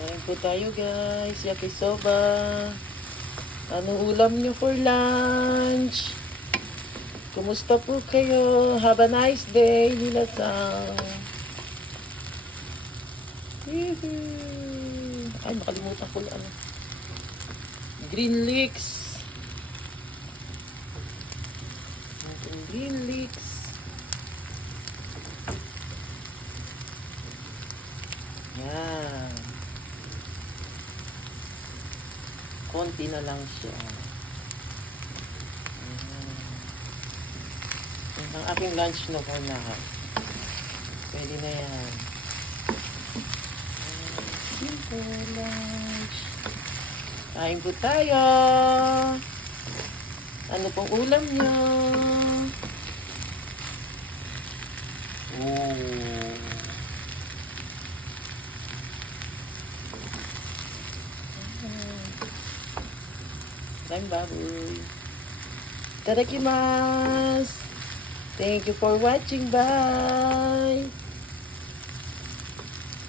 Kain po tayo guys. Yakisoba. Anong ulam niyo for lunch? Kumusta po kayo? Have a nice day, Nila-san. Ay, nakalimutan ko na ano. Green leeks. Green leeks. Yan. Konti na lang siya. Yan ang aking lunch no for now. Pwede na yan. Simple lunch. Kain po tayo. Ano pong ulam nyo? Oh. Kain baboy. Itadakimasu. Thank you for watching. Bye.